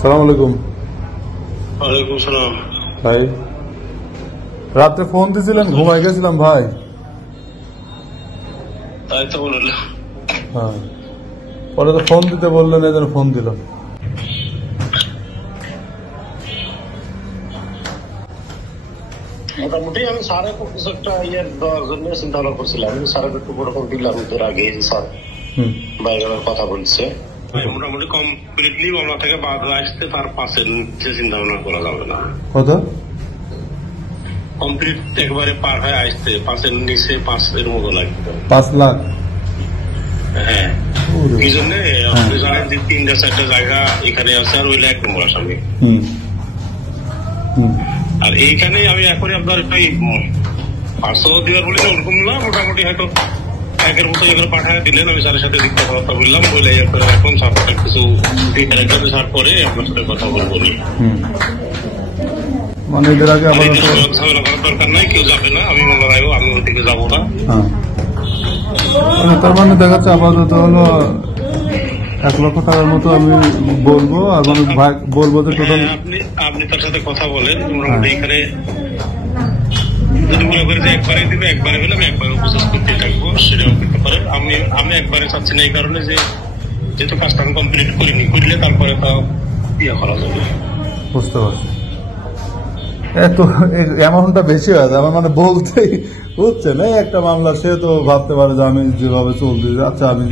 সালাম আলাইকুম। ওয়ালাইকুম সালাম। ভাই রাতে ফোন দিয়েছিলেন, ঘুমাই গেছিলাম ভাই। তাই তো বললাম। হ্যাঁ, পরে তো ফোন দিতে বললেন, এই জন্য ফোন দিলাম। মোটামুটি আমি স্যারের কিছু একটা দেওয়ার জন্য চিন্তা ভাবনা করছিলাম। স্যারের একটু ওরকম দিলাম এর আগে যে স্যার বাইরে কথা বলছে, মোটামুটি কমপ্লিটলি মামলা থেকে বাদ আসতে তার পাশের নিচে চিন্তা ভাবনা করা যাবে না। কত কমপ্লিট একবারে পার হয়ে আসতে পাশের নিচে 5 মতো লাগবে। 5 লাখ? হ্যাঁ, এই জন্য আপনি জানেন যে 3-4টা জায়গা এখানে আছে, আর ওইটা 1 নম্বর আসামি। আর এইখানে আমি এখন আপনার পার্সো দেওয়ার বলি ওরকম না, মোটামুটি হয়তো 1-এর মতো এগুলো পাঠায় দিলেন। আমি স্যারের সাথে কথা বললাম, বলে এখন সাপোর্টের কিছু সার পরে আপনার সাথে কথা বলবো। মানে এদের আগে আবার দরকার নাই, কেউ যাবে না, আমি মনে হয় আমি ওদিকে যাবো না। তার মানে দেখা যাচ্ছে আপাতত হলো 1 লক্ষ টাকার মতো আমি বলবো, আর মানে বলবো যে টোটাল। আপনি তার সাথে কথা বলেন, মোটামুটি এখানে যদি মনে করে যে একবারে দিবে, একবারে হলে আমি একবারে প্রসেস করতে থাকবো, সেটাও করতে পারে। আমি একবারে চাচ্ছি না এই কারণে যে যেহেতু কাজটা আমি কমপ্লিট করিনি, করলে তারপরে তা ইয়ে করা যাবে। বুঝতে পারছি, এত অ্যামাউন্টটা বেশি হয়ে যায় আমার, মানে বলতেই বুঝছেন। এই একটা মামলা, সে তো ভাবতে পারে যে আমি যেভাবে চলতে। আচ্ছা, আমি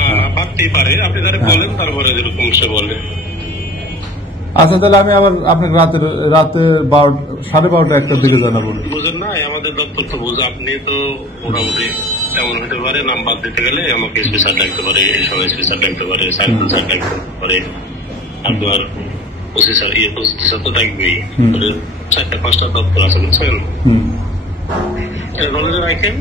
না ভাবতেই পারে, আপনি তারা বলেন, তারপরে যেরকম সে বলে। আচ্ছা, তাহলে আমি আবার আপনাকে রাতে 12:30 1টার দিকে জানাবো। বুঝেন না, আমাদের দপ্তর তো বুঝে, আপনি তো মোটামুটি এমন হতে পারে নাম্বার দিতে গেলে আমাকে স্পেশাল ডাকতে পারে, সবাই স্পেশাল ডাকতে পারে, সার্কেল স্যার ডাকতে পারে, আপনার ওসি স্যার স্যার তো ডাকবেই। 4-5টা দপ্তর আছে, বুঝছেন। নলেজে রাখেন,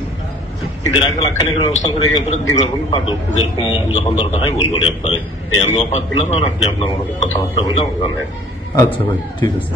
ঈদের আগে লাখখানিকের ব্যবস্থা করে দিবে বলুন, পাবো যেরকম যখন দরকার হয় বলবো আপনারে। আমি অফার দিলাম, আর আপনি আপনার মনে কথাবার্তা বললাম। আচ্ছা ভাই, ঠিক আছে।